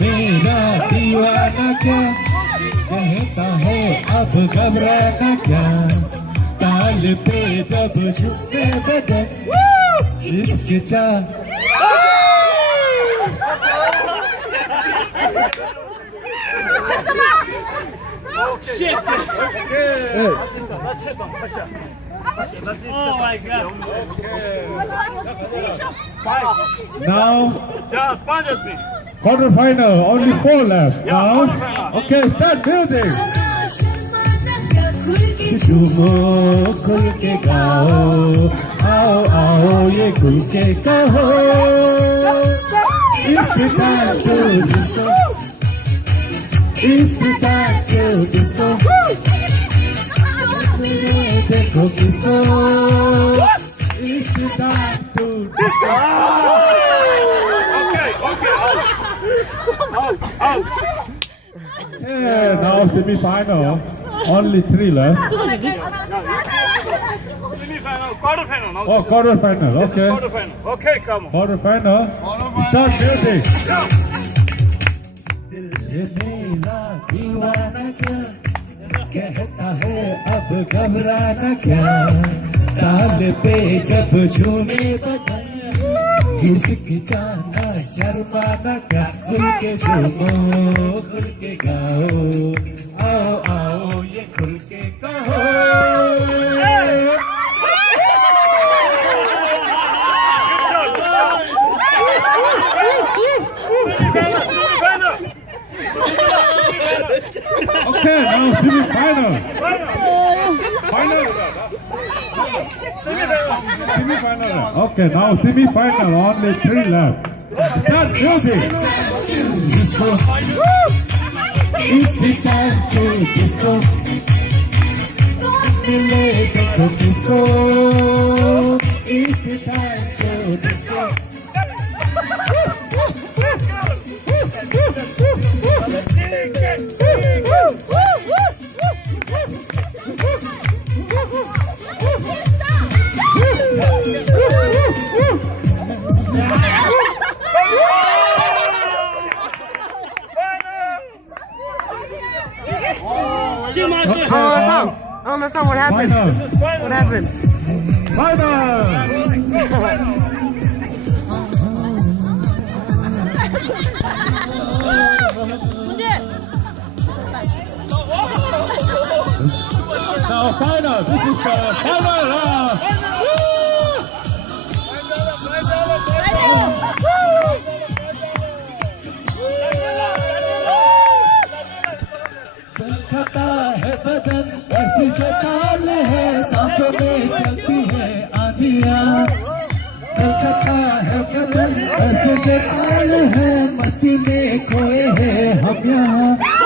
मेरा दीवाना क्या कहता है अब घबराना क्या ताल पे जब झुके बदन इश्क चा Shit! Okay. That's it. Oh my God. now Quarter final only 4 left Yeah, now quarterfinal. okay start music झूमो खुल के गाओ आओ आओ ये खुल के कहो It's the time to disco It's the time to disco देखो किसको It's the time to disco Out. Okay, now semi-final only 3 left Semi-final, quarter-final. Now oh quarter-final okay quarter-final. Okay, come on. quarter-final start music दिल मेरा दीवाना क्या कहता है अब घबराना क्या ताल पे जब झूमे बदन हिचकिचाना शर्माना क्या खुल के झूमो खुल के गाओ आओ आओ ये खुल के कहो Okay, now semi-final. Semi-final. Okay, now semi-final. Only 3 left. Start music. Disco. It's the time to disco. Disco. It's the time to disco. Oh, my son, what happened? What happened? Final. Now final. This is the final. खता है बदन ऐसी जताल है सांसों में चलती है आंधियां खता है बदन ऐसी जताल है मस्ती में खोए हैं हम यहाँ